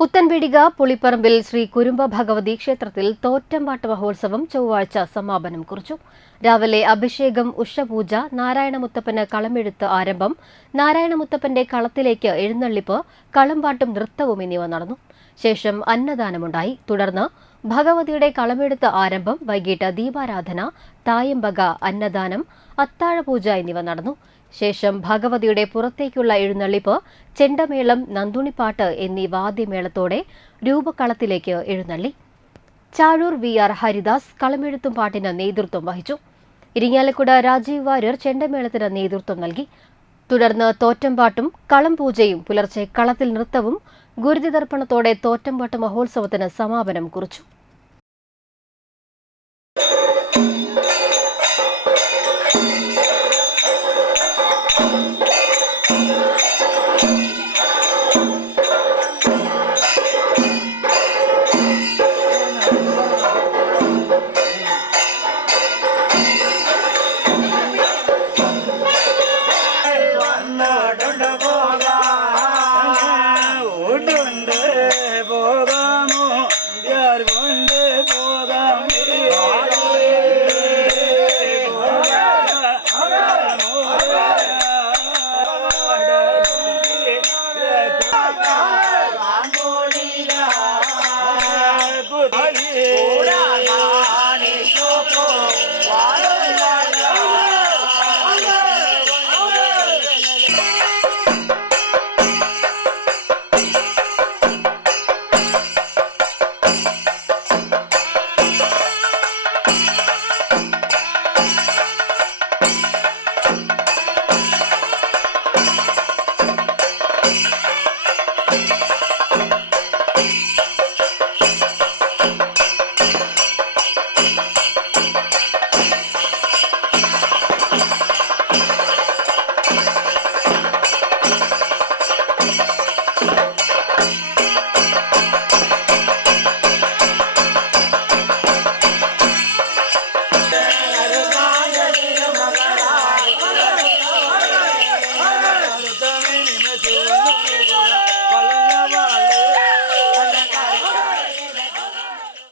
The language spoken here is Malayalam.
പുത്തൻപീടിക പുളിപ്പറമ്പിൽ ശ്രീ കുരുമ്പ ഭഗവതി ക്ഷേത്രത്തിൽ തോറ്റമ്പാട്ട് മഹോത്സവം ചൊവ്വാഴ്ച സമാപനം കുറിച്ചു. രാവിലെ അഭിഷേകം, ഉഷപൂജ, നാരായണമുത്തപ്പന് കളമെഴുത്ത് ആരംഭം, നാരായണമുത്തപ്പന്റെ കളത്തിലേക്ക് എഴുന്നള്ളിപ്പ്, കളംപാട്ടും നൃത്തവും എന്നിവ നടന്നു. ശേഷം അന്നദാനമുണ്ടായി. തുടർന്ന് ഭഗവതിയുടെ കളമെഴുത്ത് ആരംഭം, വൈകിട്ട് ദീപാരാധന, തായമ്പക, അന്നദാനം, അത്താഴപൂജ എന്നിവ നടന്നു. ശേഷം ഭഗവതിയുടെ പുറത്തേക്കുള്ള എഴുന്നള്ളിപ്പ്, ചെണ്ടമേളം, നന്ദുണിപ്പാട്ട് എന്നീ വാദ്യമേളത്തോടെ രൂപകളത്തിലേക്ക് എഴുന്നള്ളി. ചാഴൂർ VR ഹരിദാസ് കളമെഴുത്തും പാട്ടിന് നേതൃത്വം വഹിച്ചു. ഇരിങ്ങാലക്കുട രാജീവ് വാര്യർ ചെണ്ടമേളത്തിന് നേതൃത്വം നൽകി. തുടർന്ന് തോറ്റമ്പാട്ടും കളം പൂജയും, പുലർച്ചെ കളത്തിൽ നൃത്തവും, ഗുരുതിതർപ്പണത്തോടെ തോറ്റമ്പാട്ട് മഹോത്സവത്തിന് സമാപനം കുറിച്ചു. Hola.